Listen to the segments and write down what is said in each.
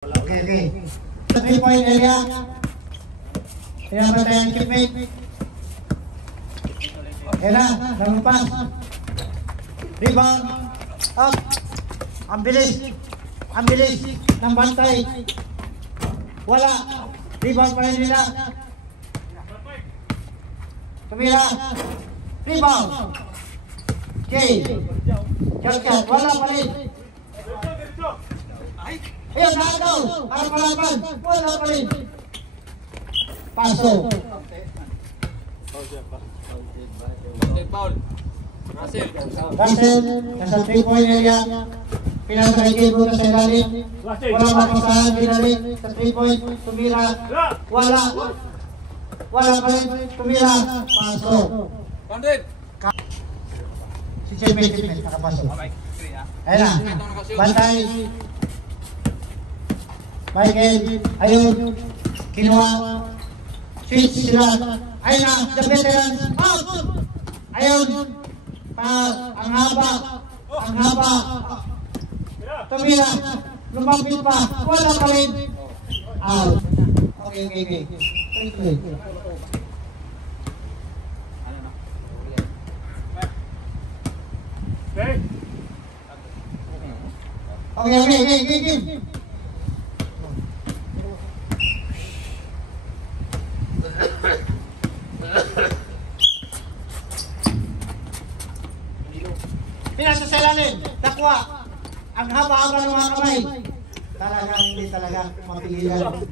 Okay. 3-point area. Pinapatay ang chipmate. Ayan na, namumpas. Rebound. Up. Ang bilis. Ang bilis ng bantay. Wala. Rebound pa rin nila. Tumira. Rebound. Okay. Shot. Wala pa rin. Ayan, nakagaw. Para palaban. Wala pa rin. Paso. Russell, nasa 3-point area. Pinasakigil mo na sa ilalim. Wala mapasahan ilalim. Sa 3-point, tumira. Wala. Wala pa rin. Tumira. Paso. Si Chipmate, nakapaso. Ayan na. Bantay. Michael, ayun, kinuha, switch sila, ayun na, the veterans, out! Ayun, ang haba, tumira, lumapit pa, wala pa rin, out. Okay. Okay. Pinasa sa ilalim, nakuha. Ang haba-haba ng mga kamay. Talagang hindi talaga mapigilan.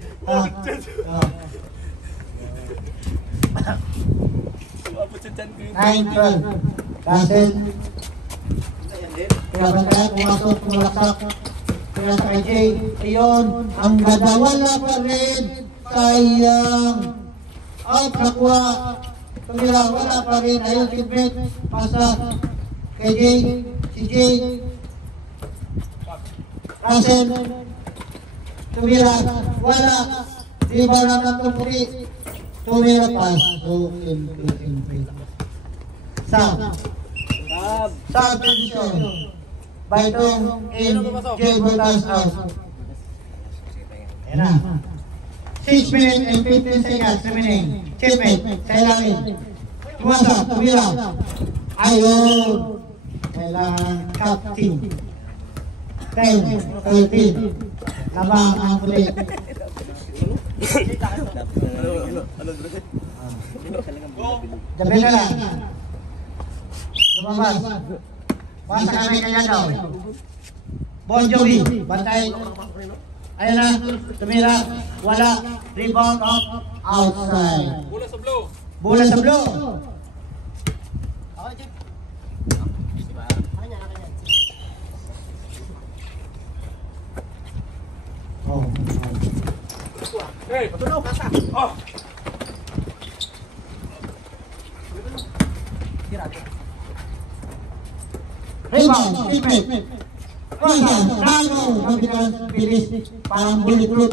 9-12. Russell. Pinabantay, pumasok, pumalaksak. Pinasa kay Jay. Iyon, ang ganda. Wala pa rin. Sayang. Out, nakuha. Tumira, wala pa rin. Ayun, Chipmate. Pasa. Kay Jay, si Jay, Russell, tumira, wala, di ba naman tumuri, tumira pas, so, simple. Subdivision, Baitong in Jay Botas out. Ayan na. 6 minutes and 15 seconds remaining. Chipmate, sa ilalim. Tumira, ayun. Kailangan captain. 10, 13. Labang ang puti. Dabi na lang. Lumabas. Basta kami kaya daw. Bon Jovi. Bantay. Ayan na. Tumira. Wala. Rebound up. Outside. Bola sa blue. Hey, patulog kasa. Oh. Rebound, Chipmate. Russell, Drago, mabigas, bilis, parang bulletproof.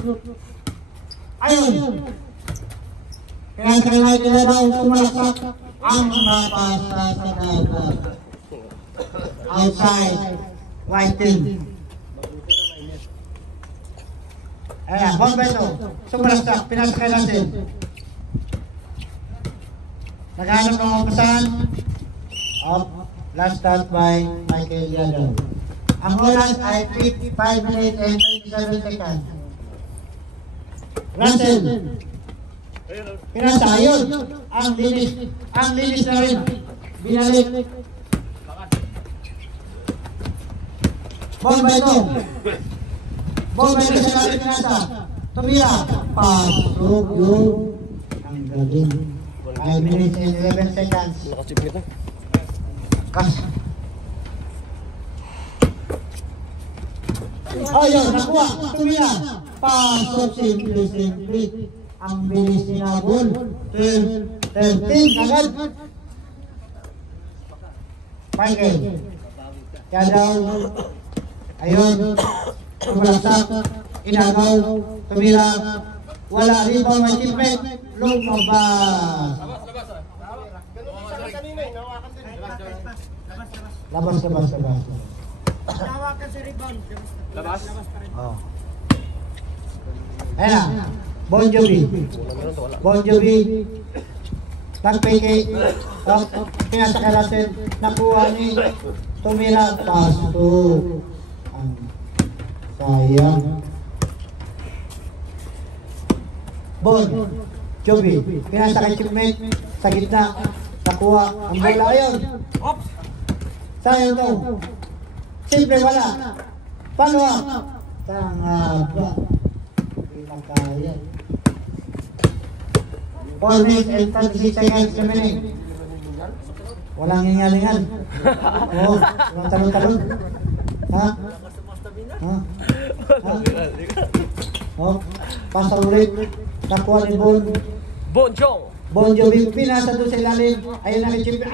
Ayun. Kaya kailangan nila daw tumalaksak ang napasa sa dagat. Outside, white team. Ayan, ball by ito. Sumalaksak, pinasakay natin. Naghanap ng upasan. Off. Last start by Michael Yadaw. Ang oras ay 5 minutes and 27 seconds. Russell. Pinasa, ayun. Ang linis na rin. Binalik. Ball by ito. Ball by ito sa natin pinasa. Tumira. Pasok yun. Ang galing. 5 minutes and 11 seconds. Kas. Ayun, nakuha. Tumira. Pasok, simple. Ang bilis sinabol. 13 agad. Michael. Kaya daw. Ayun. Tumalaksak. Inagaw. Tumira. Wala. Rebound may Chipmate. Lumabas. Labas. Hawakan sa rebound. Oh. Ayan na. Bon Jovi. Bon Jovi. Nagpeke. Pinasa kay Russell. Nakuha ni tumira. Pasto. Sayang. Bon Jovi. Pinasa kay Chipmate. Sa gitna. Nakuha. Ang bola ayun. Sayang to. Siyempre wala. Follow up. Tanga ba? Hindi na kaya. 4 minutes and 36 seconds remaining. Walang hingalingan. Oo, walang talon-talon. Ha? Ha? Ha? Oh, pasa ulit. Nakuha ni Bonjong. Bon Jovi, pinasa doon sa ilalim. Ayun na,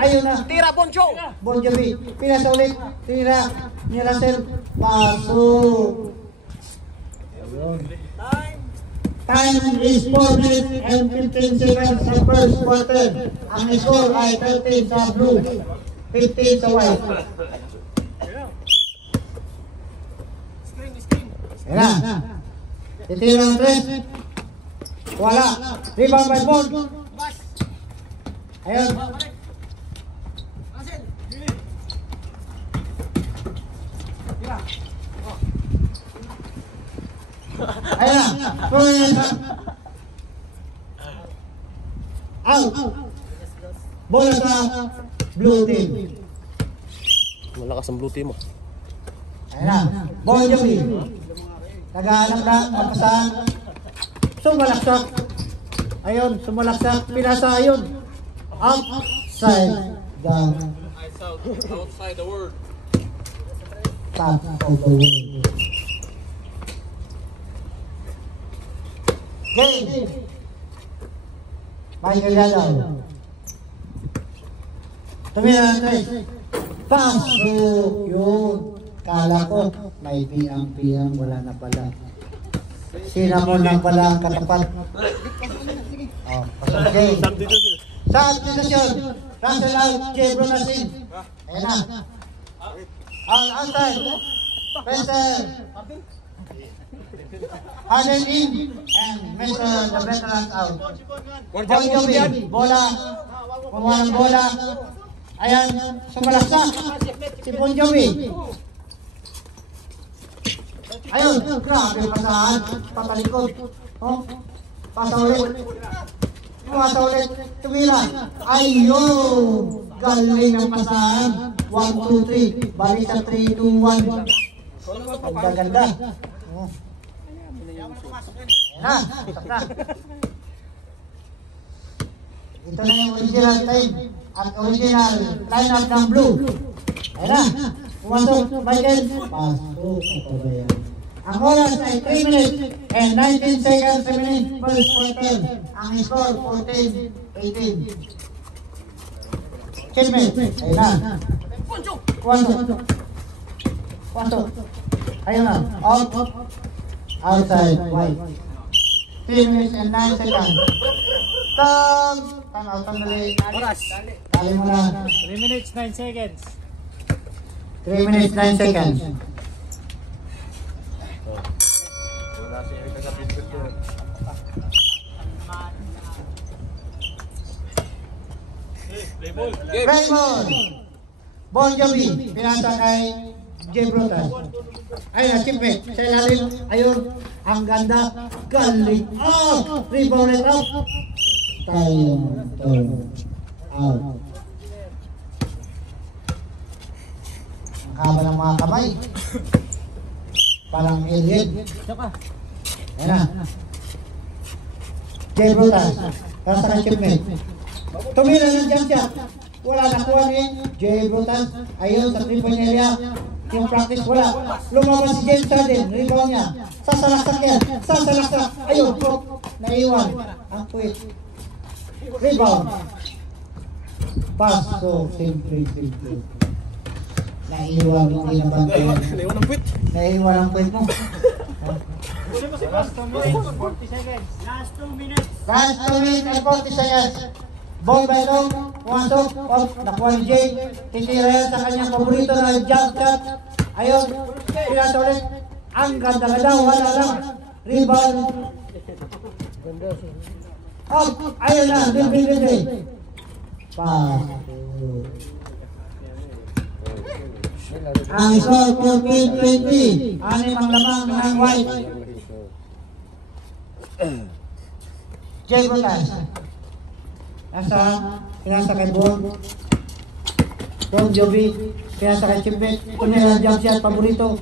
ayun na. Tira Bonjong. Bon Jovi, pinasa ulit. Tira ni Russell. Pasok. Time is 4 minutes and 15 seconds sa first quarter. Ang score ay 13 sa blue, 15 sa white. Ayan na. Titira ang tres. Wala. Rebound by Bon. Ayun. Ayan na. Out. Bola sa blue team. Malakas ang blue team mo. Ayan na. Bon Jovi. Naghahanap na. Mapasahan. Sumalaksak. Ayun. Sumalaksak. Pinasa ayun. Outside the Outside the word. top of the world. Game. Michael Yadaw. Tumira ang tres. Pasok yun. Kala ko may piyang-piyang, wala na pala. Sinamon lang pala ang katapat. Oh, pasok game. Sa aktivisyon, Russell out, Jay Brunasin. Ayan na. Ang outside. Spencer. Harden in. And Mr. the veterans out. Bon Jovi. Bola. Kumuha ng bola. Ayan. Sumalaksak. Si Bon Jovi. Ayun. Grabe pasahan. Patalikod. Oh. Pasa ulit. Pasa ulit. Tumira. Ayun. Galing ang pasahan. 1, 2, 3. Balik sa 3, 2, 1. Ang gaganda. Oh. Ayan na. Stop na. Ito na yung original time. At original lineup ng blue. Ayan na. Pumasok. Michael. Pasok. Ito ba yan? Ang oras ay 3 minutes and 19 seconds remaining first quarter. Ang score 14-18. Chipmate. Ayun na. Pumasok. Pumasok. Ayun na. Out. Outside. White. 3 minutes and 9 seconds. Time out. Tandali. Oras. Tali mo na. 3 minutes, 9 seconds. 3 minutes, 9 seconds. Raymond. Bon Jovi. Pinasa kay Jay Brutas. Ayun na, Chipmate. Sa ilalim. Ayun. Ang ganda. Galing. Out. Rebound it out. Tayo. Out. Ang haba ng mga kamay. Parang alien. Ayun na. Jay Brutas. Nasa kay Chipmate. Tumira ng jump shot. Wala nakuha ni Jay Brutas. Ayun sa 3-point area. Yung practice wala. Lumabas si James Harden. Rebound niya. Sasalaksak yan. Sasalaksak. Ayun. Naiwan. Ang quit. Rebound. Paso. Simple. Naiwan. Hindi nabantayan. Naiwan ang quit. Naiwan ang quit mo. Last 2 minutes, 40 seconds. Last 2 minutes. Last 2 minutes and 40 seconds. Ball by long, pumasok, nakuha ni Jay, titira yan sa kanyang paborito na jump shot. Ayun, pinasa ulit. Ang ganda-ganda, wala lang. Rebound. Out. Ayun na. Dibili. Pass. Ang score 14-20. Anim ang lamang ng white. Jay Butas. Pinasa kay Bon Jovi. Pinasa kay Chimpet. Kunila jump shot. Paborito.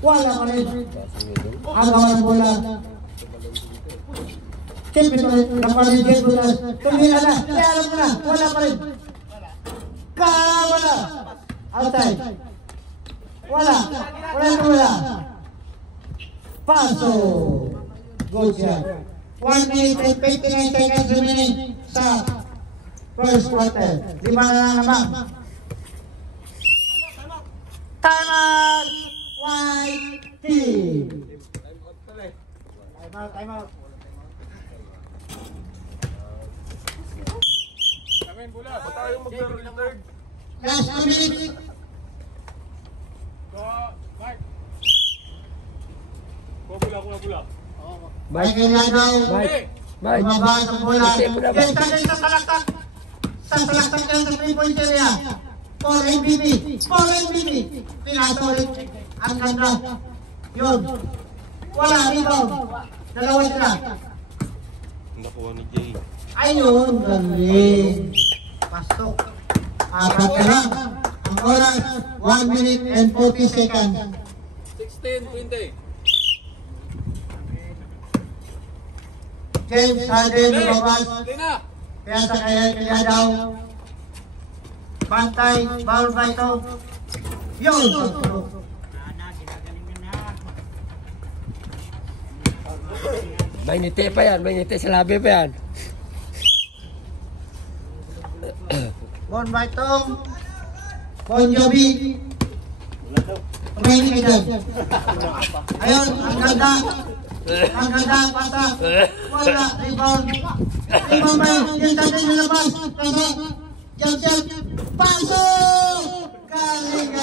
Wala pa rin. Agawan bola. Chimpet napala ni Jay Butas. Kunila na. Alam mo na. Wala pa rin. Wala. Outside. Wala. Paso. Good shot. 1 minute and 59 seconds remaining sa first quarter. 5 na lang naman. Time out! White team. Time out. Last 2 minutes. Bula. Balik na daw. Bumaba sa bola. Yes, kagay sa salaktak. Sa salaktak yan sa 3-point area. 4 MVP. Pinaso rin. Ang ganda. Yun. Wala, rebound. Dalawa sila. Nakuha ni Jay. Ayun, galing. Pasok. Apat ka lang. Ang oras, 1 minute and 40 seconds. 16-20. James Harden lumabas. Kaya sa kaya daw. Bantay, bawal ba ito? Yun! May ngiti pa yan, may ngiti sa labi pa yan. Bon ba itong? Bon Jovi. Tumingin ka dyan. Ayun, ang ganda. Ang ganda ang pasa. Wala, rebound. Rebound ba yun? Yung tatay na labas. Kasi, jump shot. Paso! Galing. Oh,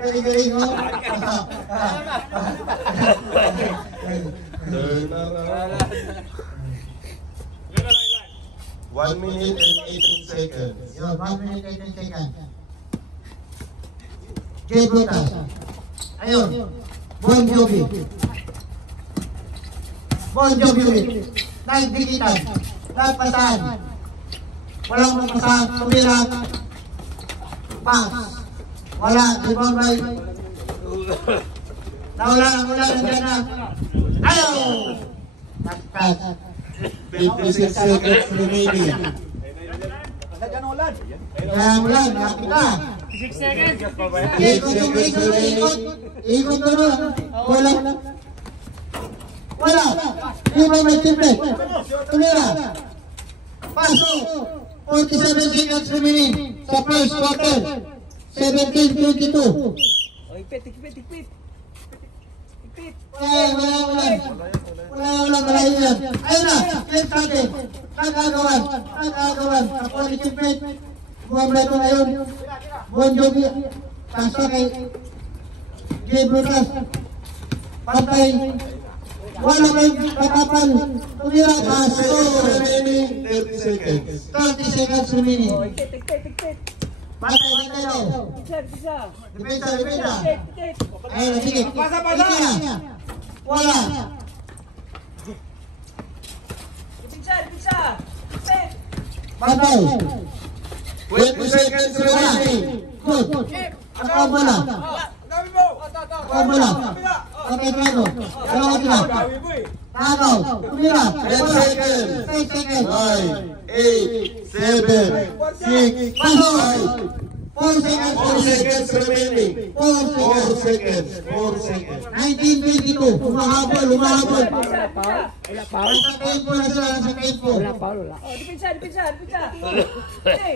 galing. Oh. One minute and 18 seconds. Yun, 1 minute 18 seconds. Jay Butas. Ayun. Bon Jovi ulit. Nagdikitan. Nagpasahan. Walang magpasahan. Tumira. Pass. Wala. Rebound by. Nawala. Nandiyan na. Ayaw! Nagpas. 56 seconds remaining. Ulan. Nakita. 6 seconds. Ikot doon. Wala. Lima may timbre. Tumira. Paso. 47 seconds remaining sa first quarter. 17-22. Ikpit. Wala malayo yan. Ayun na. Ayun kage. Kagagawan. Ako ni Chimpet. Bumabla ito ngayon. Bon Jovi. Paso kay Jay Butas. Pantay. Wala may katapan. Tumira. Paso. Remaining 30 seconds. 30 seconds remaining. Pantay na kayo. Dependa. Ayun, sige. Pasa. Wala. Pantay. 20 seconds remaining. Good. Ako bola. Okay, Drago. Dalawa sila. Tagaw. Tumira. 10 seconds. 10 seconds. 9, 8, 7, 6, Pasok. 4 4 seconds. seconds remaining. 4 seconds. 19-22. Humahabol. Wala pa. Nasa tempo na sila. Wala pa. Depensa.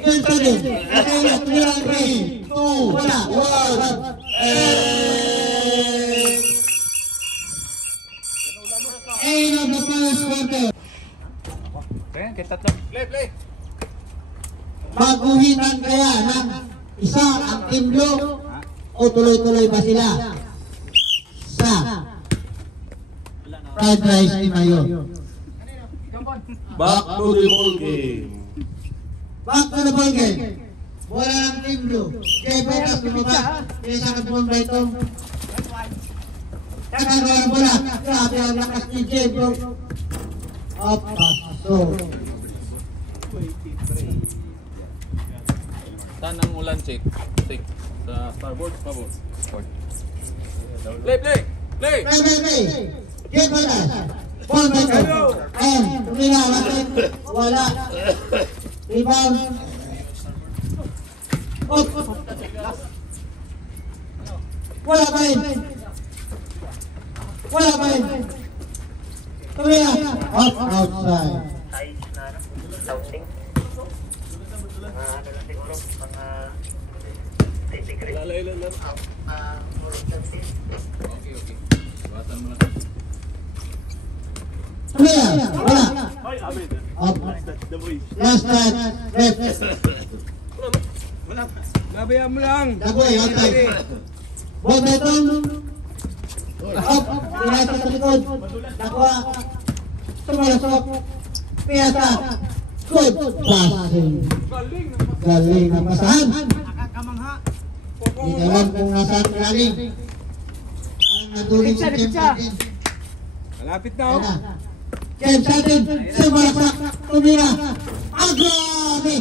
Yun pa din. Okay na. Tumira. 3, 2, Wala. 1, End of the first quarter. Play. Baguhitan kaya ng isa ang Team Blue o tuloy-tuloy ba sila sa fried rice ni Mayo? Back to the ball game. Back to the ball game. Bola ng Team Blue. Jeffrey ang lumabas. Isa ka buong ba ito? Nakagawa ng bola. Grabe ang lakas ni Jeffrey. Up, paso. Saan ang ulan, Chick? Chick. Sa starboard, pabor. Play, play! Play! Play. Get bola. Ball ba ito? Ayan. Tumila natin. Wala. Rebound. Up. Wala pa rin. Wala pa rin. Tumila. Up, outside. Something. Mga ano lang siguro, mga secret. Lalo. Okay. Batan mo lang. Tumila. Wala. Up. Last touch. Left. Nabayaan mo lang. Daboy, outside. Ball ba ito? Up. Pinasa sa likod. Nakuha. Tumalasok. Piyasa. Good passing. Galing ang pasahan. Hindi ka alam kung nasaan galing. Parang naduling sa James Harden. Malapit na Ayan ako. na. James Harden. Sumalaksak. Tumira. Grabe.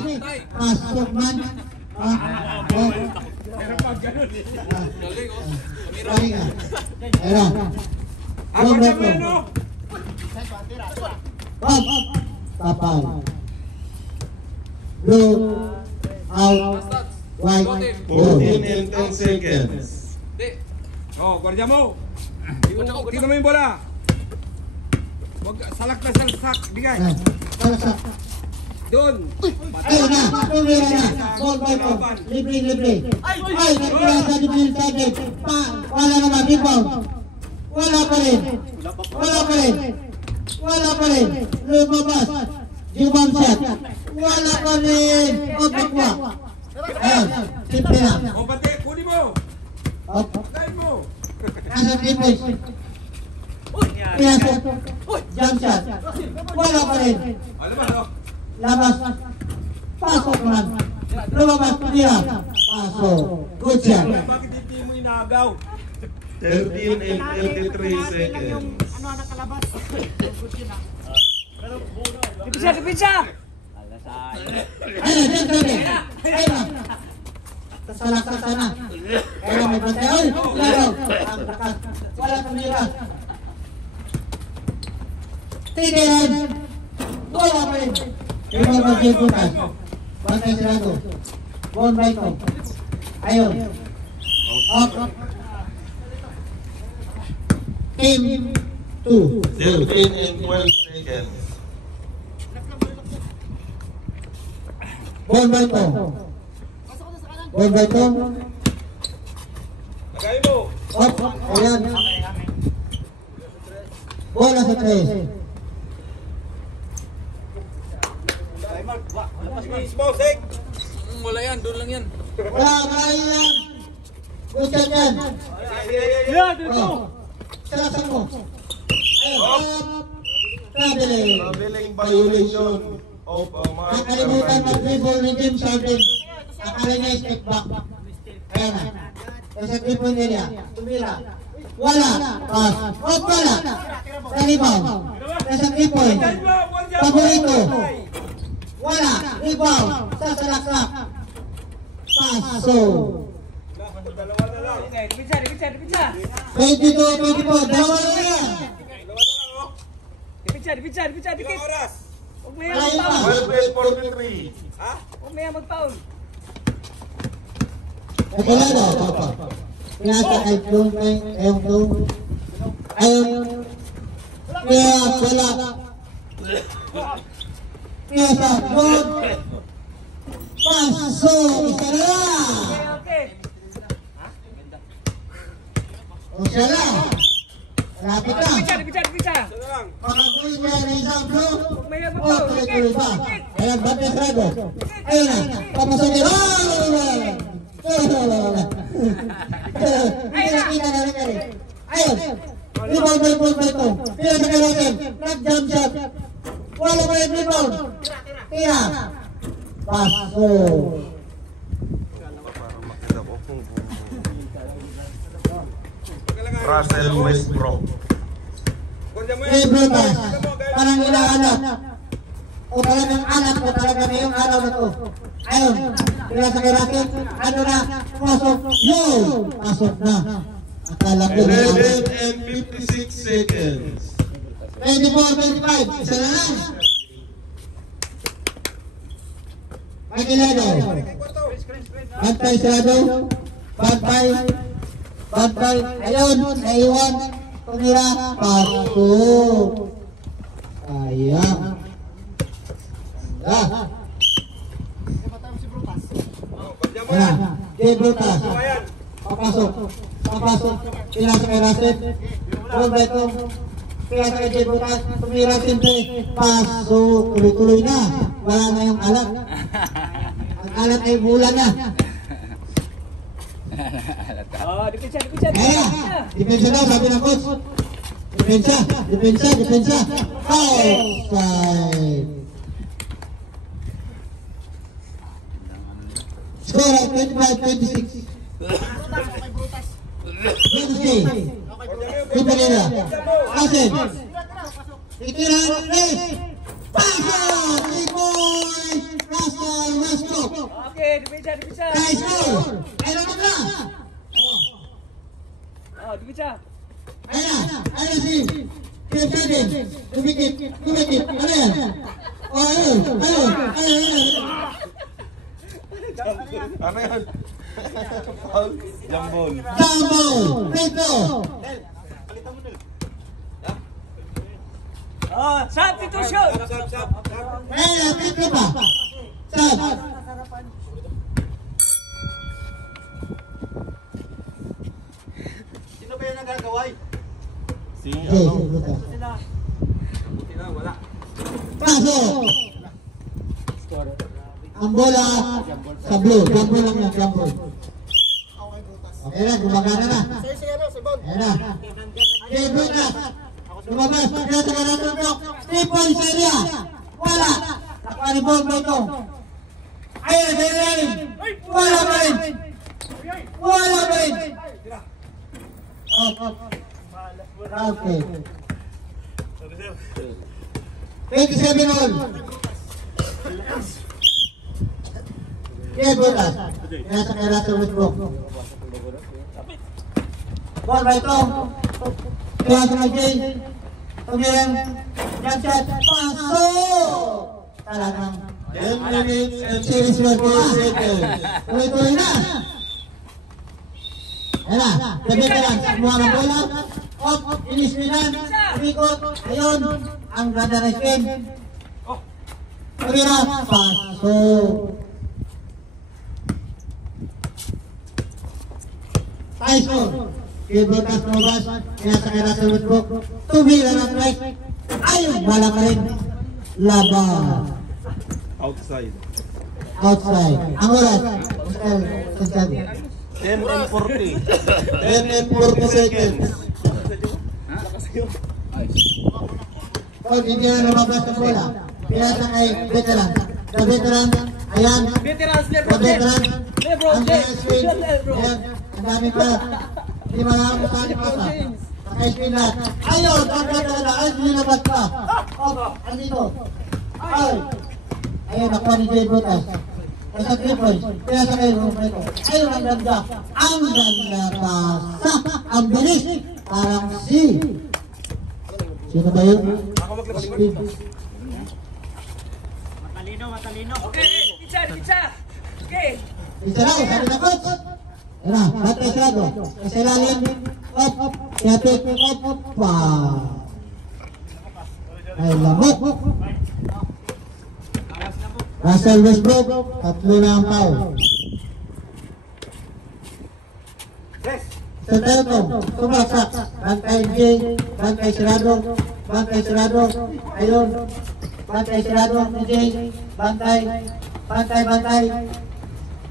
Pasok man. Oh. Galing, oh. Galing ah. Ayan na. Ako Ball ba na ito? mo yan, oh. Up. Tapal. Blue. Out. White. Goal. 14 and 10 seconds. Di. Oh, gwardiya mo. Tingnan mo yung bola. Wag salak na salak. Bigay. Ayan. Salaksak. Doon. Ayun na, tumira na. Ball ba ito? Libre. Ay, nagpira sa libre sa gate. Wala naman, rebound. Wala pa rin. Lumabas. Jumang shot. Wala pa rin. O, bakwa. Ayun, libre na. O pati, kunin mo. Up. Dahil mo. Nasa defense. Pinasok. Jump shot. Wala pa rin. Alam mo, no? Labas. Pasok man. Lumabas. Tumira. Pasok. Good shot. Bakit hindi mo inaagaw? 13 and 33 seconds. Ayun, dyan kami. Ayun na. Tasalaksa sana. Ayun, may bantay. Ay, laro. Ang takas. Wala tumira. Tigil. Wala pa rin. Ikaw mag-ibutas. Bantay sirado. Ball by ko. Ayun. Up. Team 2. 13 and 12 seconds. Ball by ko. Ball by ko. Lagay mo. Up. Ayan. Bola sa 3. Smoke. Wala yan, doon lang yan. Wala yan. Good shot yan. Oh. Salaksan mo. Ayun. Traveling. Traveling violation of Nakalimutan mag-dribble ni James Harden. Akala niya step back. Ayan na. Nasa 3-point area. Tumira. Wala. Pass. Oh, wala. Sa rebound. Nasa 3-point. Paborito. Wala. Rebound. Sa salaksak. Paso. 22-24. Dalawa na yan. Ilang oras? Ayun pa. 12 and 43. Wala na, papa. Pinasa ay doon kay ayun doon. Ayun. Kaya wala. Pinasa doon. Paso. Isa na lang. O siya lang. Malapit na. Makagulit niya na isang blue. O, tuloy-tuloy pa. Ayan, bate sarado. Ayun na. Papasok niya. Wala. Kita na rin ka rin. Ayun. Rebound by ito. Pila sa kailangan. Nag-jump shot. Wala pa yung rebound. Tira. Paso. Russell Westbrook. Brutas. Parang hinahanap. O talagang anak ko talaga ngayong araw na to. Ayun. Pila sa kailangan. Ano na? Pasok. Yo! Pasok na. Akala ko na 11 and 56 seconds. 24-25. Isa na lang. Magilado. Bantay sarado. Bantay. Ayun. Naiwan. Tumira. Pasok. Sayang. Jay Brutas. Papasok. Pinasa kay Raset. Huwag ba ito? Pinasa kay Jay Brutas. Tumira simple. Pasok. Tuloy-tuloy na. Wala na yung alat. Ang alat ay bulan na. Depensa daw, sabi ng coach. Depensa. Outside. Score at 25-26. Wednesday. Kutalera. Asen. Titiran Reyes. Pasok! 3 points! Russell Westbrook. Okay, dipisa. Nice score. Ayun na. Dipisa. Ayun si Kim Sadin. Dumikit. Ano yan? Ayun. Ano yun? Foul? Jambol. Pito. Substitution. Pito pa. Sab. Sino ba yung nagagaway? Pasok. Ang bola sa blue. Jumbo lang yan, jumbo. Okay na, gumagana na. Ayan na. Jay Brutas. Lumabas. Kaya sa karatong block. 3 points area. Wala. Nakuha ba ito? Ayun, sa ilalim. Wala pa rin. Okay. 27 all. Jay Brutas. Kaya sa karatong Westbrook. Ball ba ito? Kaya sa Jay. Tumirang. Jump shot. Pasok! Talagang 10 minutes and series 64 work. seconds. Tuloy-tuloy na. Ayan na. Sabi ka lang. Kumuha ng bola. Op. Inispinan. Umikot. Ayun. Ang ganda na spin. Tumira. Pasok. High score. Jay Brutas lumabas. Kaya sa kay Russell Westbrook. Tumira ng strike. Ayun. Wala pa rin. Laban. Outside. Ang oras. Sabi. 10 and 40. 10 and 40 seconds. Pag hindi na lumabas ng bola. Pinasa kay veteran. Sa veteran. Ayan. Sa veteran. Ang spin. Ayan. Ang dami pa. Hindi malaman kung saan ipasa. Naka-spin lahat. Ayun. Ang veteran. Ayun. Nilabas pa. Andito. Ay. Ayun. Nakuha ni Jay Brutas. Nasa 3 points. Pinasa kay Roberto. Ayun. Ang ganda. Ang ganda pasa. Ang bilis. Parang si. Sino ba yun? Speed. Matalino. Okay, dipisa. Okay. Isa lang, sabi na coach. Yan na, batay sarado. Isa lalim. Up. Kiyapit. Up. Pa. Ay, lamok. Russell Westbrook. 3 na ang foul. Sa Telcom, sumasak. Bantay Jay. Bantay sarado. Ayun. Bantay sarado ni Jay. Bantay.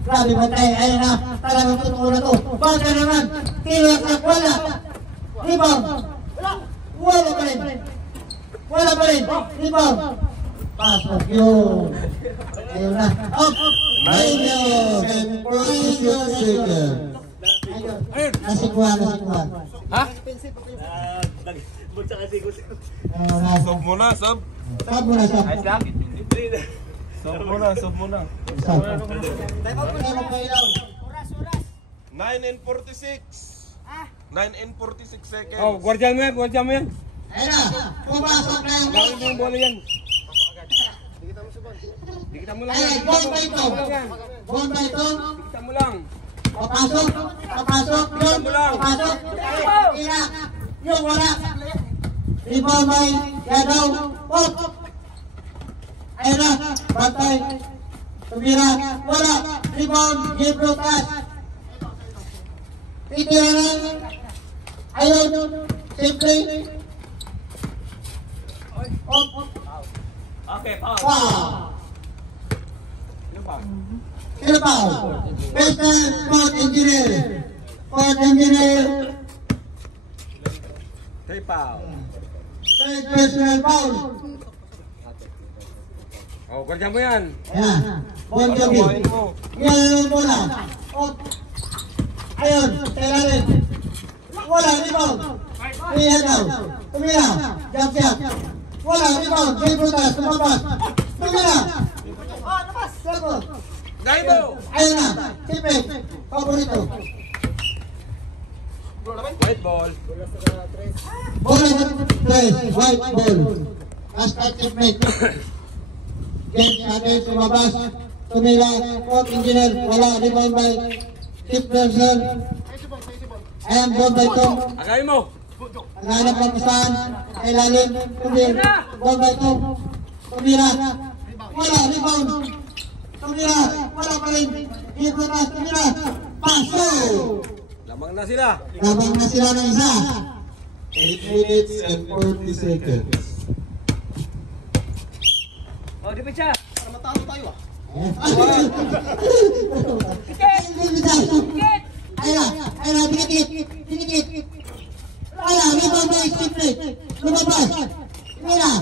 Grabe bantay. Ayun na. Talagang totoo na to. Banta naman. Tinasak. Wala. Rebound. Wala pa rin. Wala pa rin. Rebound. Pasok yun. Ayun na. Up. Minus and 46 seconds. Ayun. Nasikuhan. Ha? Ayun na. Sub muna, sub. Sab mo na, sab. Ayos lang? Sub muna, sub muna. Sab. Ayun na, pailaw. 9 and 46. 9 and 46 seconds. Oh, guardian mo yan, guardian mo yan. Ayun na. Pumasok na yung Gawin mo yung bola yan. Dikita mo lang yan. Ayun, ball by two. Ball by two. Dikita mo lang. Papasok. Yun. Papasok. Tira. Yung wala. Rebound by Yadaw. Pop. Ayun na. Bantay. Tumira. Wala. Rebound. Give Lucas. Titira na. Ayun. Simple. Okay, pause. Wow. Sino pa? Mr. Sport Engineer. Sport Engineer. Hey, pal. Third personal foul. Oh, guardian mo yan. Ayan. Bon Jovi. Yan yung bola. Op. Ayun. Telarin. Wala. Rebound. Tumira daw. Tumira. Jump shot. Wala. Rebound. Jay Brutas. Tumabas. Tumira. Sabo. Gay mo. Ayun na. Sipit. Paborito. White ball. Bola sa tres. White ball. Last achievement. James Aday sumabas. Tumira. Sport Engineer. Wala. Rebound by Steve Nelson. Ayan. Ball by Tom. Agay mo. Naghanap ng pasahan. Kailalim. Tumira. Ball by Tom. Tumira. Wala. Rebound. Tumira. Wala pa rin. Dito na. Tumira. Paso. Lamang na sila. Labang na sila ng isa. 8 minutes and 40 seconds. Oh, di ba siya? Ayun, dikit. Wala, rebound by Simple. Lumabas. Tumira.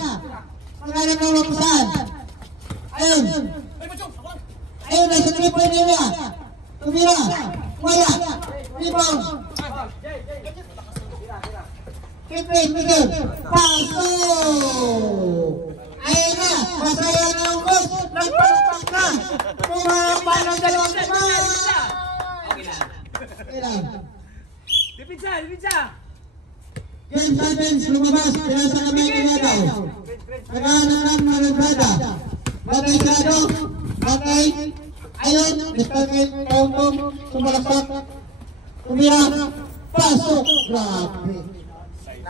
Paghanap ng lapasan. Ayun. Ayun, nasa 3-point area. Tumira. Wala. Rebound. Simple, Miguel. Paso. Ayun na. Masaya na ang coach. Nagpalpak na. Tumapa ng dalawang naman. Ayun. Dipitsa! James Adams lumabas. Kaya sa kamay ni Yadaw. Naghahanap ng Brada. Bagay Grado. Bagay. Ayun. Mr. Kautong. Sumalaksak. Tumira. Pasok. Grabe.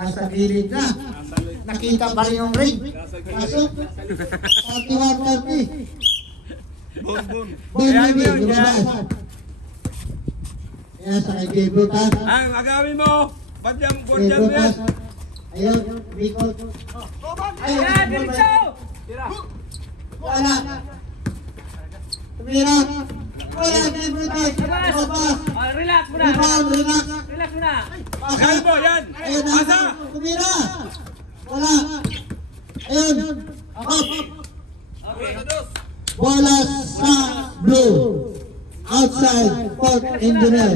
Nasa gilid na. Nakita pa rin yung ring. Pasok. 41-30. Bon Jovi. Lumabas. Kaya sa kay Jay Brutas. Ang agawin mo. Guardian mo Jay yan. Brutas. Ayun. Bicol. Ayun. Yan, Dipitsa! Wala. Tumira. Wala. Jay Brutas. Lumabas. Oh, relax muna. Rebound. Relax. Relax muna. Agawin mo yan. Ayun na. Pasa. Tumira. Wala. Ayun. Up. Okay. Bola sa blue. Outside. Sport Engineer.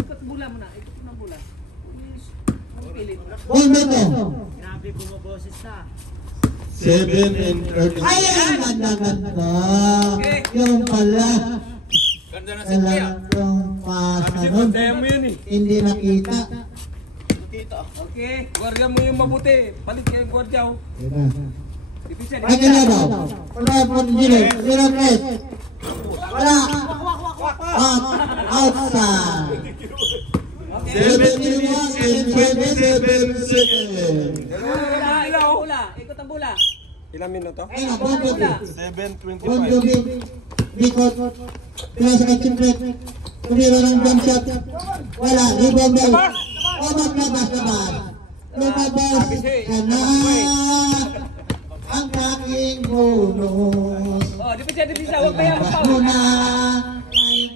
Ikot bola muna. Ikot muna bola. Pilit. Ball beto. Grabe, bumaboses na. 7 and 30. Ay, ang ganda-ganda. Yung pala. Ganda na si Kuya. Talagang pasa Kasi nun. guardian mo yun eh. Hindi nakita. Okay. Guardian mo yung mabuti. Palit kayo yung guardian. Ayun na. Dipitsa. Ay, kaya daw. Wala po Engineer. Zero press. Wala. Outside. 7 minutes and 27 seconds. Bola. Ikot ang bola. Ilang minuto? Ayun na, Bon Jovi. 7:25. Bon Jovi. Bicol. Pinasa kay Simple. Tumira ng jump shot. Wala. Rebound ball. Obat labas. Lumabas ka na. Ang aking bonus. Oh, Dipitsa. Huwag kaya Labas magpaw. mo na. May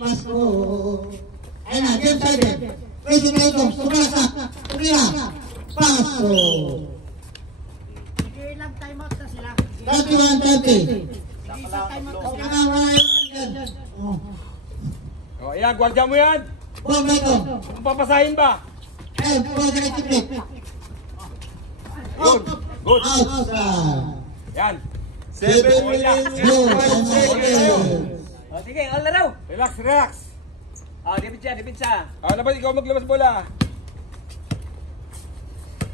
tumira. Paso. Sige lang, time out na sila. 31-30. O, ayan, gwardiya mo yan. Ball Beto. Ang papasahin ba? And for the execute. Good. Good. Outside. Yan. 7 minutes and 5 seconds. O, sige, all na raw. Relax, relax. O, dipitsa. Labas, ikaw maglabas bola.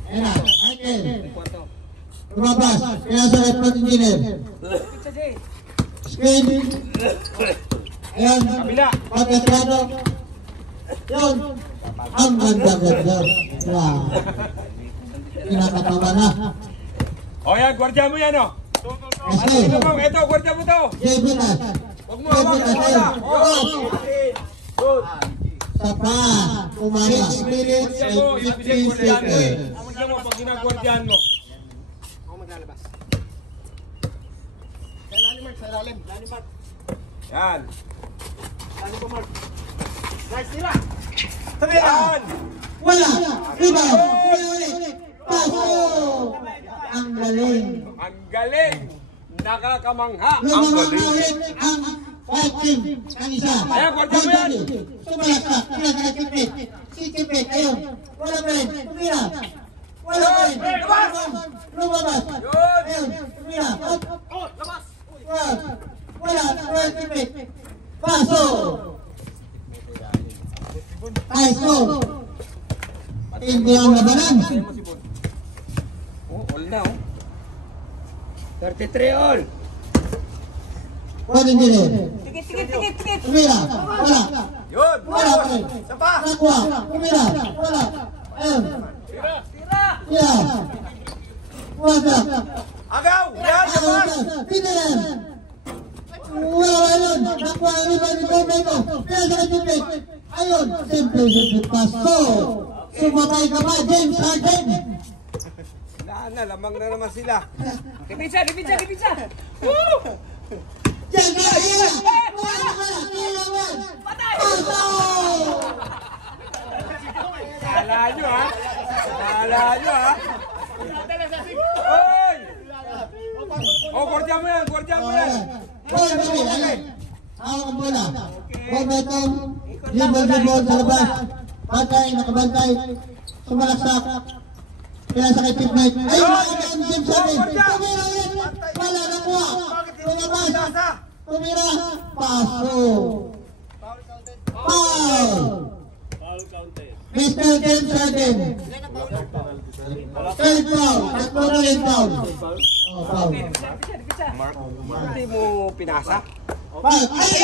Ayan na. Michael. Lumabas. Kaya sa red point engineer. Dipitsa, Jay. Screen. Ayan. Kabila. Pagkasado. Yun. Ang ganda-ganda. Wow. Pinakatawa na. O, yan, gwardiya mo yan, o. Kasi. Ito, gwardiya mo to. Jay Butas. Huwag mo hawak ang bola. Good. Sapa. Umara. 6 minutes and Gwardiya mo, 15 seconds. Gwardiya mo pag ginagwardiyan mo. Yan. Yan. Wala. Iba. Wala ulit. Paso. Ang galing. Ang galing. Nakakamangha. Lumamang ulit ang fight team ng isa. Ayan, kwarta mo yan. Sumalaksak. Kaya sa Kipit. Si Kipit. Ayun. Wala pa rin. Tumira. Wala pa rin. Lumabas. Ayun. Tumira. Wala. Wala Kipit. Paso. Paso. Hindi ang labanan. Oh, all na, oh. 33 all. Pwede din eh. Tikit. Tumira. Wala. Yun. Wala pa rin. Nakuha. Tumira. Wala. Ayun. Tira. Wala. Agaw. Yan, labas. Tinalan. Wala yun. Nakuha ang iba ni Bombeto. Kaya sa Kipit. Ayun. Simple paso. Sumatay ka ba, James Harden? Lamang na naman sila. Dipitsa. Diyan ka, Ira! Wala! Paso! Kala nyo, ha? Oy! Oh, gwardiya mo yan. Ball, baby, ayun. Hawak ang bola. Bombeto. Dribble sa labas. Bantay, nakabantay. Sumalaksak. Kaya sa kay Pitmate. Ayun, ang James Harden. Tumira ulit. Wala, nakuha. Tumabas. Tumira. Paso. Foul. Mr. James Harden. Third foul. Tatlo na rin foul. Oh, foul. Dipitsa. Hindi mo pinasa? Foul. Ay!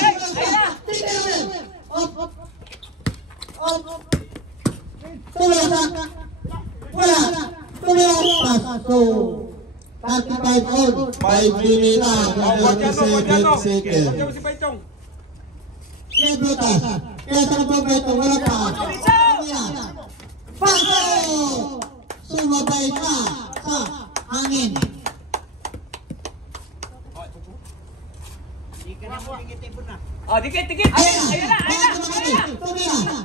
Tingnan mo yan. Up. Tumira. Wala. Tumira. Paso. 35 all. 5 minutes and Gwardiya 37 mo seconds. si Paitong. Kaya Butas. Kaya sa Bombeto. Wala pa. Tumira. Paso. Sumabay pa sa hangin. O, dikit. Ayun na. Tumira.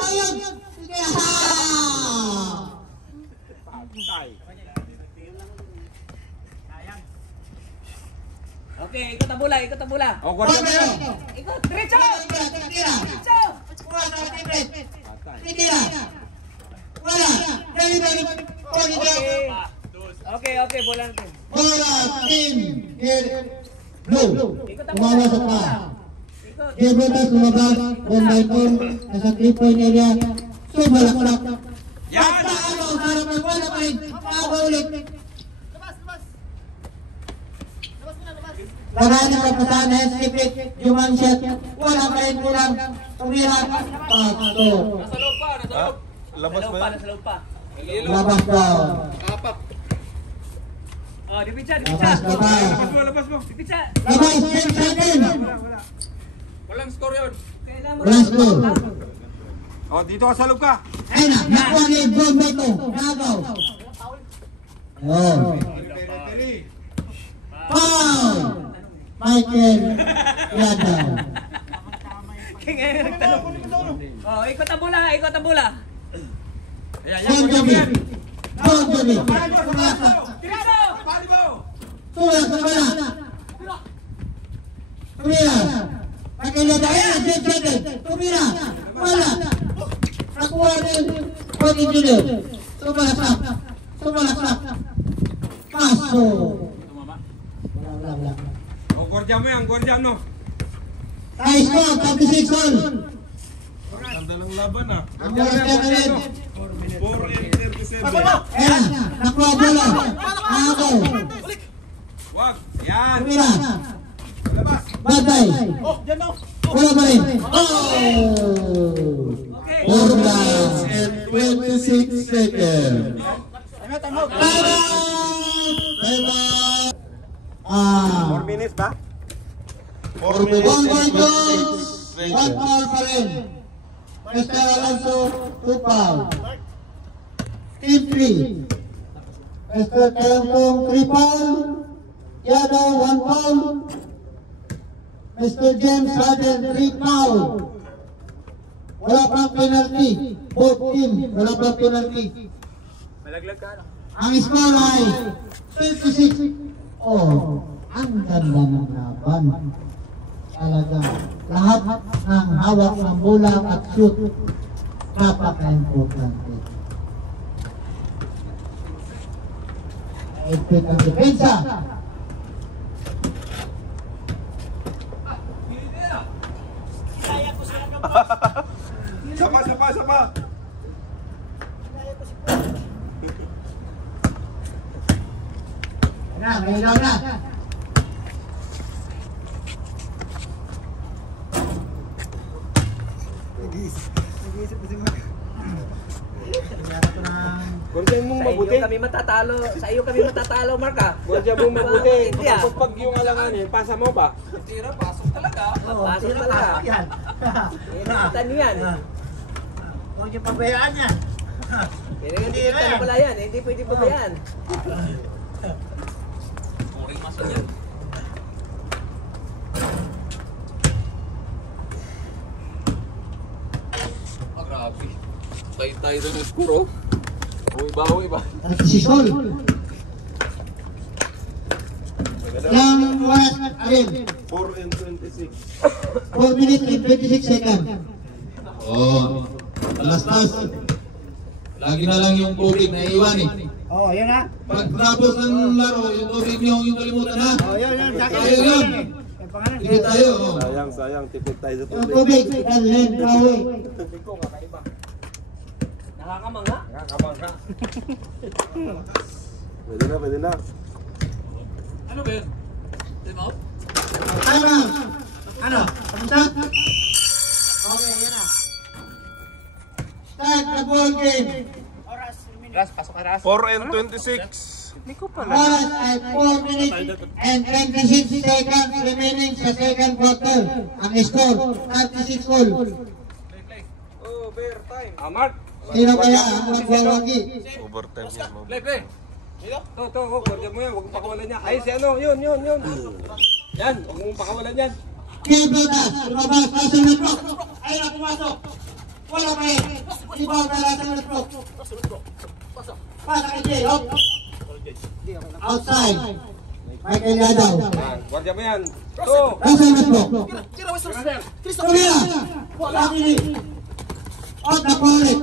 Ayun. Okay, ikot ang bola. Oh, gwardiya mo yan. Ikot, diretso. Wala. Okay, bola natin. Bola team. Blue. Umawa sa pa. Ikot. Butas lumabas. Bombeto. Nasa 3-point area. Sumalaksak. Yan. Paano? Harapan. Wala pa rin. Paano ulit? Lagana ka pa sana. Skipit. Human shot. Wala pa rin kulang. Tumira. Paso. Nasa loob pa. Labas ba yan? Nasa loob pa. Labas daw. O, dipitsa. Labas ka pa. Labas mo. Dipitsa. Labas. James Harden. Walang score yun. Walang score. Oh, dito ka sa loob ka. Ayun na. Nakuha ni Bombeto. Nagaw. Oh. Foul. Michael Yadaw. Kaya ngayon nagtanong. O, ikot ang bola. Bon Jovi. Bon Jovi. Tirado! Pali mo! Tulak sa bala. Tumira. Pagkilada. Ayan, Jet. Tumira. Wala. Nakuha din. Bon Engineer. Sumalaksak. Paso. Wala. O, gordya mo yan, no? High score, 36 all. Ganda ng laban ah. Ang oras ka na rin. 4-37. Ayan, nakuha bola. Ako. Wag. Yan. Tumira. Labas. Batay. Wala pa rin. Oh! Okay. 4 minutes and 26 seconds. Tama! Ah. 4 minutes ba? 4 minutes and 26 seconds. 1 foul pa rin. Mr. Alonso, 2 foul. Team 3. Mr. Kayong 3 foul. Yadaw, 1 foul. Mr. James Harden, 3 foul. Wala pang penalty. Both team, wala pang penalty. Malaglag ka, ano? Ang score ay 26. Oh, ang ganda ng laban. Talaga, lahat ng hawak ng bola at shoot, napaka-importante. Ipit ang depensa. Sapa. May ilaw na. Gordya mong Sa mabuti. iyo kami matatalo. Sa iyo kami matatalo, Mark, ah. Gordya mong mabuti. Hindi, ah. Kapag pag yung alanganin, pasa mo ba? Pasok talaga. Nakita niyo yan. Huwag niyo pabayaan yan. Pero hindi na pala yan. Hindi pwede pabayaan. Grabe. Tayo rin ang score, oh. Bawi ba? At si Sol. Yang West Alin. 4 and 26. 4 minutes and 26 seconds. Oh, alas-tas. Lagi na lang yung tubig na iwan eh. Oh, yun na. Pag tapos ng laro, yung tubig nyo yung kalimutan ha. Oh, yun. Tayo yun. Sige tayo. Oh. Sayang, tipid tayo sa Yung tubig. tubig, ikalin, kawi. Nakakamangha. Pwede na. Ano ba yun? Time out? Time out. Ano? Start? Okay, yan na. Start the ball game. Ras, pasok ka, Ras. 4 and 26. Oras ay 4 minutes and 26 seconds remaining sa second quarter. Ang score, 36 all. Overtime. Mark. Sino kaya ang magwawagi? Overtime yan. Play. To, gordya mo yan. Huwag mong pakawalan niya. Ay, si ano, yun. Yan, huwag mong pakawalan yan. Kibota, lumabas, nasa netblock. Ay na, pumasok. Wala pa rin. Ibota nasa netblock. Pasa kay Jay, hop. Outside. Michael Yadaw. Gordya mo yan. To. Nasa netblock. Tumira. Wala kini. Out na paulit.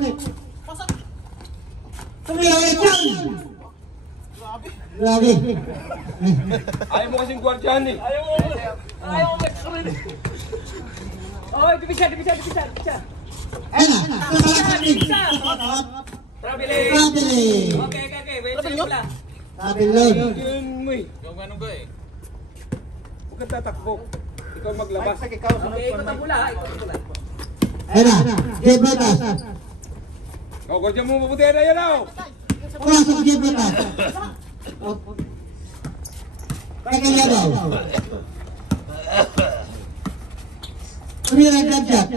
Tumira ulit yan. Grabe. Ayaw mo kasing gordyan eh. Ayaw mo. Oh, dipisa. Ayun na. Traveling. Traveling. Okay. Wait, sige pala. Traveling. Yun mo eh. Yung ano ba eh? Huwag kang tatakbo. Ikaw maglabas. Okay, ikot ang pula. Ayun na. Jay Botas. O, gordya mo mabuti na yan o. Pumasok Jay Botas. Michael Yadaw. Tumira jump shot.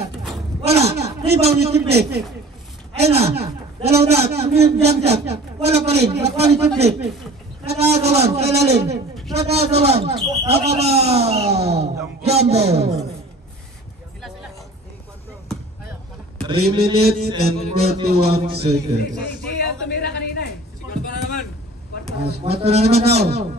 Wala. Rebound ni Timplek. Ayun na. Dalaw na. Tumira jump shot. Wala pa rin. Nakuha ni Timplek. Nakagawan. Sa ilalim. Nakagawan. Nakaba. Jumbo. 3 minutes and 31 seconds. Si ang tumira kanina eh. Si Kwarto na naman. Kwarto na naman daw.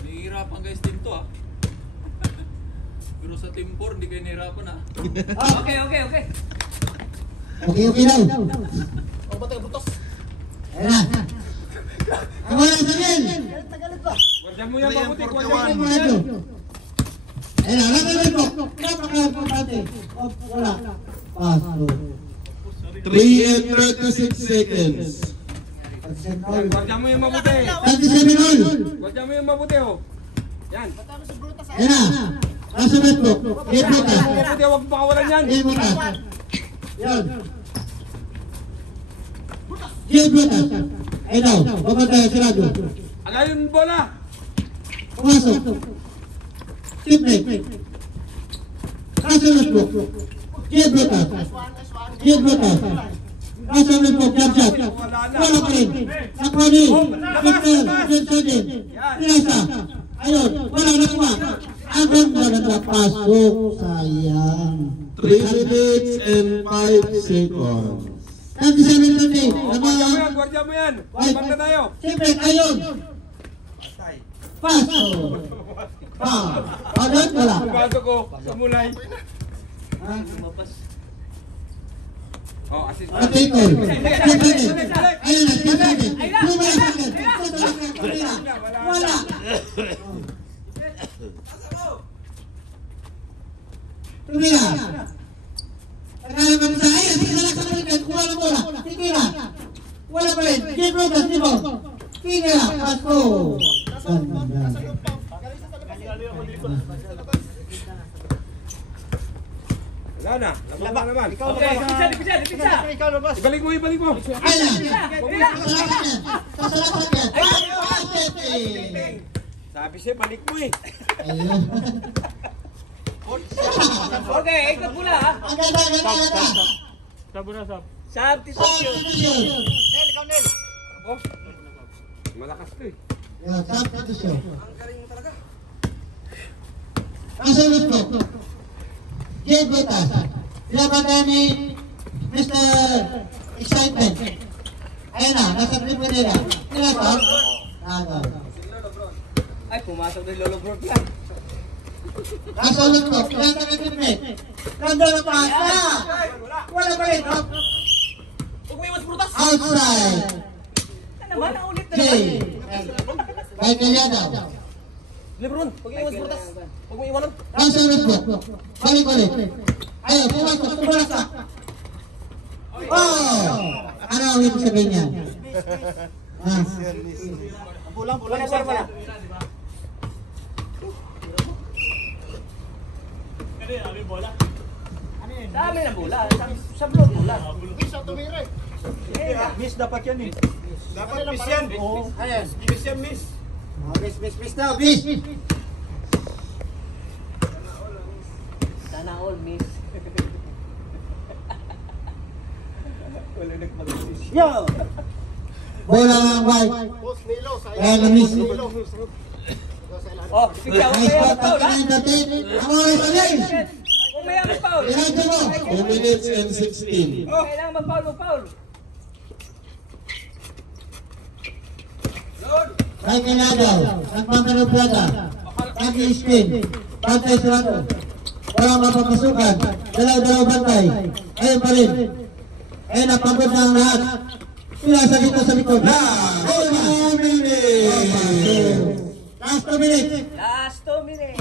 Nahihirapan guys team to ah. Pero sa team 4, hindi kayo nahihirapan ah. Okay. Okay daw. Ayan na. Ang wala sa akin. Guardian mo yan, mabuti. Ang Guardian mo wala yan. ito. Ayan na, lagay mo. Napaka-importante. Wala. Paso. 3 and 36 seconds. Guardian mo yan, mabuti. 37 all. Guardian mo yan, mabuti oh. Yan. Ayan na. Nasa netbook. Game butas. Mabuti, huwag pakawalan yan. Game butas. Yan. Game butas. Ayan daw. Babantay ang sirado. Agayon bola. Pumasok. Chipmate. Nasa netbook. Game butas. Game butas. Nasa netbook. Jump shot. Wala pa rin. Nakoni. Victor. Jensen. Pinasa. Ayun. Wala na kuma. Ang ganda pasok. Sayang. 3 minutes and 5 seconds. 37-28. Guardian mo yan. Bang na tayo. Chipmate. Ayun. Pasok. Agad wala. Bago ko sa mulay. Oh, assist. Patikol. Ayun na. Wala. Tumira. Nagkalaman sa ayun. Sige lang sa kalikan. Kuha na bola. Sige na. Wala pa rin. Give Rodas. Dibo. Sige na. Pasko. Wala na. Labang na naman. Okay, pizza. Ibalik mo. Ayun na. Kasalasan yan. Sabi siya, balik mo eh. Ayun. Okay, ikot mula ha. Ang ganda. Sabo na, sab. Substitution. Oh, malakas to eh. Yan, substitution. Kasunod po. Jay Butas. Laban ni Mr. Excitement. Ayun na, nasa triple nila. Nila to? Ay, pumasok na yung Lolo Bro yan. Kasunod po. Nasa triple. Nandun na pa. Wala pa rin. Outside. Ano naman, naulit na Jay. naman. Kay Kayada. Lebron, huwag iwas prutas. Huwag mo iwanan. Kasunod po. Balik ulit. Ayun, pumasok. Pumasok. Oh! Ano ang ibig sabihin niya? Wala. Sa amin ang bola. Sa blue bola. Miss dapat yan eh. Dapat miss yan. Oo. Ayan. Miss yan, miss. Miss daw, miss. Sana all miss. Yo! Bola ng white. Kaya na-miss. Oh, sige, huwag Nice kayo shot. mag-foul ha. Ang oras na rin. Huwag kayo mag-foul. Diretso mo. 2 minutes and 16. Kailangan mag-foul. Kay Kinadaw. Nagpapanong plata. Nag-i-spin. Bantay sarado. Walang mapapasukan. Dalaw-dalaw bantay. Ayun pa rin. Ayun na, pagod na ang lahat. Sila sa dito sa likod. 2 minutes. Last 2 minutes. Last 2 minutes.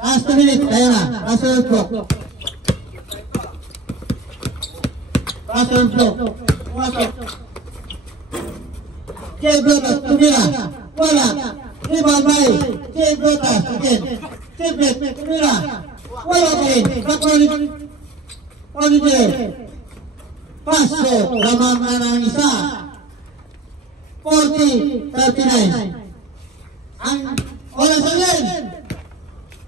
Last 2 minutes. Ayun na. Kasunod po. Kasunod po. Pumasok. Jay Brotas. Tumira. Wala. Rebound by Jay Brotas. Again. Triplet. Tumira. Wala pa rin. Oliver. Pasok. Lamang na ng isa. 40-39. Ang oras na rin.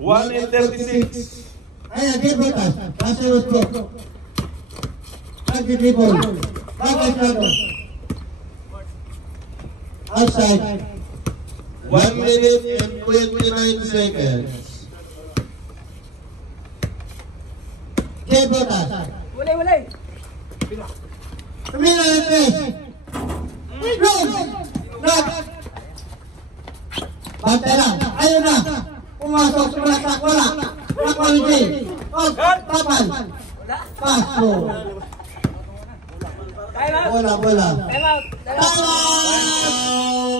1 and 36. Ayan, Jay Brotas. Kasunod po. Nag-dribble. Bagay sarado. Outside. 1 minute and 29 seconds. Jay Botas. Wala. Tumira ng tres. Bloom. Nag. Bantay lang. Ayun na. Pumasok. Sumatak. Wala. Nakuha ni Jay. Oh, papal. Paso. Wala. Time out. Tama!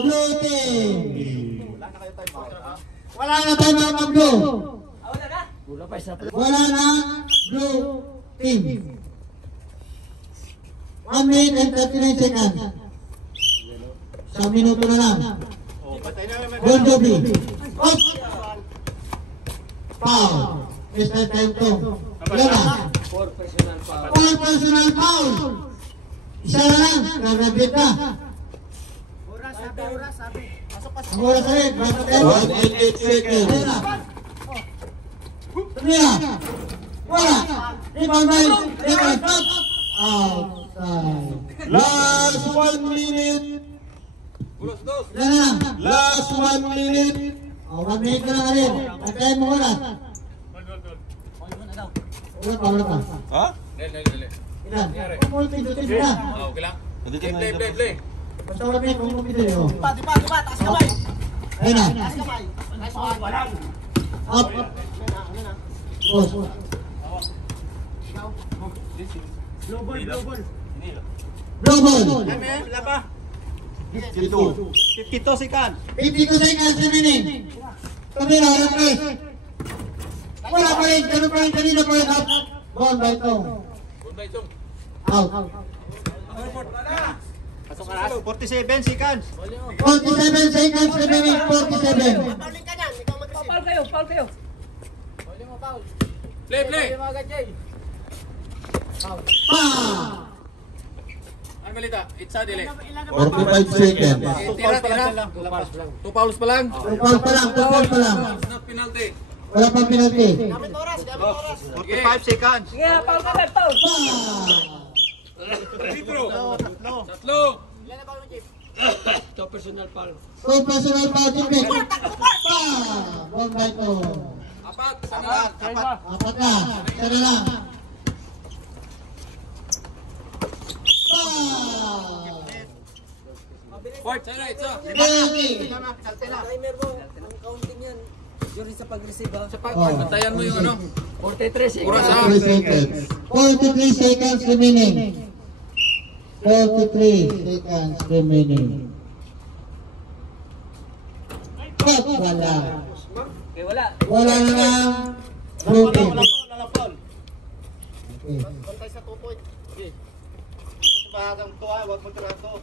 Blue team. Wala na tayo mga blue. Wala na. Wala na blue team. 1 minute and 39 seconds. Isang minuto na lang. Bon Jovi. Off. Foul. Mr. Time to. Wala na. 4 personal foul. Isa na lang. Gagabit na. Ang oras na rin. 1 and 8 seconds. Tumira. Wala. Rebound by Rebound. Outside. Last 1 minute. Yan na. Last 1 minute. 1 minute na lang rin. Pagkain mo oras. Wala pa. Ha? Dali. Ilan? Multi-duty na. Okay lang. Play. Basta wala pa yung kumupito nyo. Diba, taas kamay. Ayun na. Taas kamay. Up. Boss. Blue ball. Blue ball. Wala pa. 52. 52 seconds. 52 seconds remaining. Tumira, refresh. Wala pa rin. Ganun pa rin kanina pa rin. Up. Ball by Tong. Out. 47 seconds. 47 seconds remaining. 47. Foul kayo. Play. Ano balita? Itza dili. 45 seconds. Tira. 2 fouls pa lang. Ball pa lang. Not penalty. Wala pang penalty. 45 seconds. Sige, foul ka. Foul. Tatlo. Two personal foul. Jimmy. Ball by Tong. Apat. Sana. Apat na. Isa na lang. Fourth. Sana Itza. Penalty. Timer mo. Ang counting yan. During sa pag-receive ha. Bantayan mo yung ano. 43 Oras seconds. ha. 3 seconds. 43 seconds remaining. 43 seconds remaining. But wala. Okay, wala. Wala na lang. Blue team. Okay. Bantay sa 2 point. Bahagang to ay, huwag mo tirato.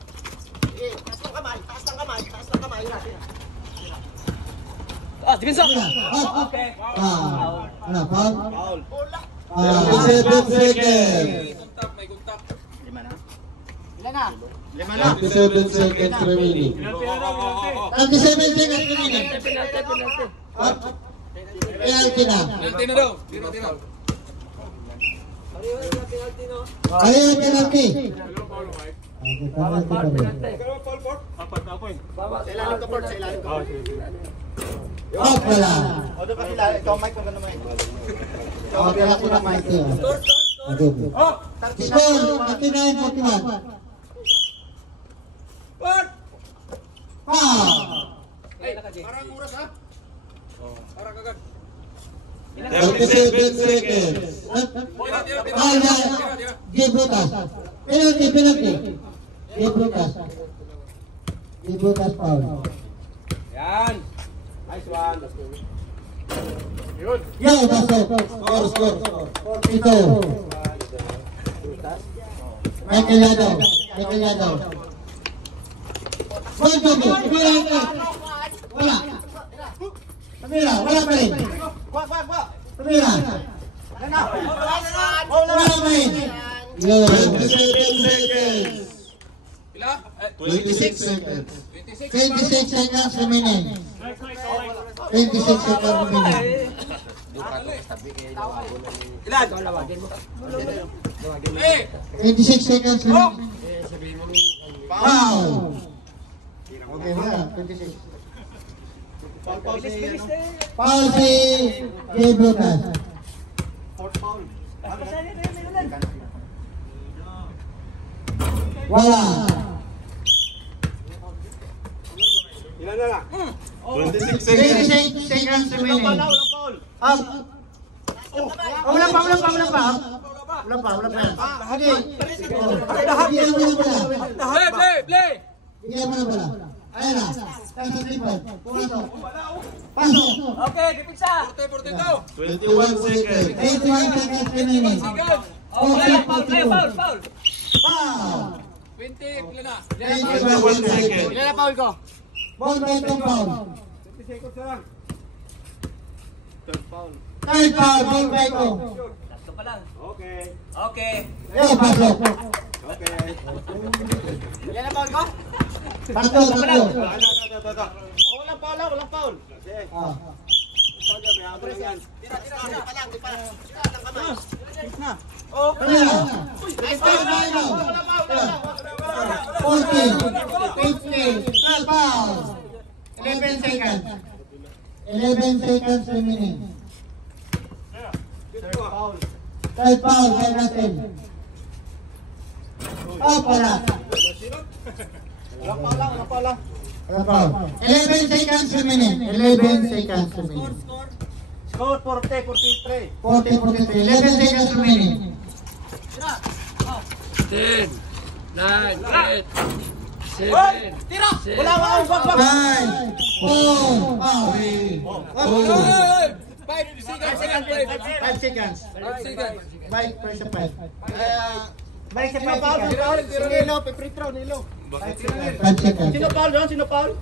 Taas ng kamay. Divinsok. Okay. Ano, foul? Bola. 37 seconds. May kontak. Ilan na? 37 seconds remaining. 37 seconds remaining. Penalty na. Penalty na daw. Tira. Ayaw yung penalty. Okay, penalty pa rin. Sa ilalim ka, Port. Sa ilalim ka. Out wala. O, doon pa sila. Ikaw, Mike, kung gano'n naman. Okay, ako na Mike. Okay. Score, 59-41. Parang oras ha. Parang kagad. 37 seconds. Jay Butas. Penalty. Jay Butas foul. Yan. Nice one. Yo, pasok. Score. Ito. Michael Yadaw. Bon Jovi. Wala. Tumira, wala pa rin. Tumira. Wala pa rin. Yo. 27 seconds. Pila? 26 seconds. 26 seconds remaining. 26 seconds remaining. Ilan? Play. 26 seconds remaining. Wow. Okay, wala. 26. Foul si Jay Brutas. Wala. Ilan na lang? 26 seconds. 26 seconds remaining. Up. Wala pa. Wala pa. Sige. Bigyan mo na pala. Play! Bigyan mo na pala. Ayan na. Kasa triple. Pumasok. Pasok. Okay, dipigsa. 21 seconds. 81 seconds remaining. Foul. Foul. 20, pila na. 21 seconds. Ilan na foul ko? Ball by foul. 20 seconds na lang. Third foul. Ball by go. Last ka pa lang. Okay. Yo, pasok. Okay. Ilan na foul ko? Tatlo. Walang foul. Ah. Kaya. 14, 15, 12 fouls. 11 seconds. 11 seconds remaining. Third foul, kay Russell. Oh, pala. Wala foul. 11 seconds remaining. 11 seconds remaining. Score 40-43. 40, 11 seconds remaining. 10, 9, 8, 7, Tira! 6, Wag. 5, 4, 5 seconds. 5 seconds. Bike per sa 5. Balik sa foul. Nilo, free throw, Nilo. 5 seconds. Sino foul doon? Sino foul?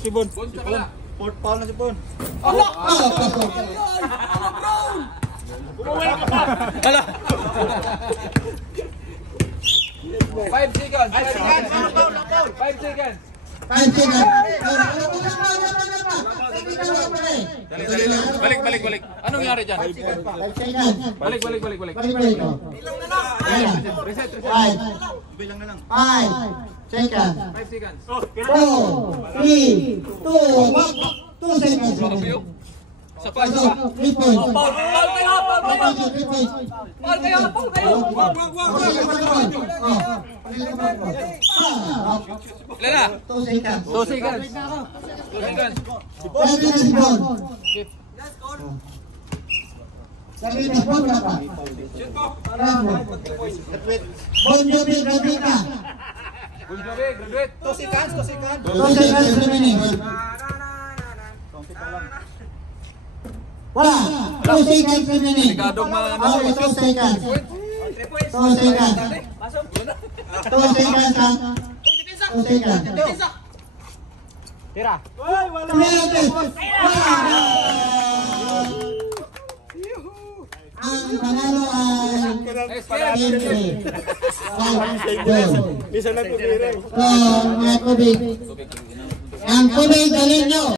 Si Bon. Bon sa pala. Fourth foul na si Bon. Oh, pasok. Umuwi ka pa. 5 seconds. 5 seconds. Ano foul? 5 seconds. 5 seconds. Balik. Anong nangyari dyan? 5 seconds. Balik. Balik. Ayan. 5. Bilang na lang. 5 seconds. 5 seconds. 4, 3, 2 seconds. Sa Pasok. 3 points. Foul kayo! Pasok, 3 points. Foul kayo! Ilan na? 2 seconds. 2 seconds. 2 seconds. Sabi na si Bon. Sabi na si Bon na pa. Bon Jovi, graduate ka. Bon Jovi, graduate. 2 seconds. 2 seconds remaining. Wala. 2 seconds remaining. Ligadong mga ano. Okay, 2 seconds. 2 seconds. 2 seconds ha. 2 seconds. Tira. Wala. Ang panalo ay Siyempre. Isa lang tumira. Ang tubig. Ang tubig dalhin nyo.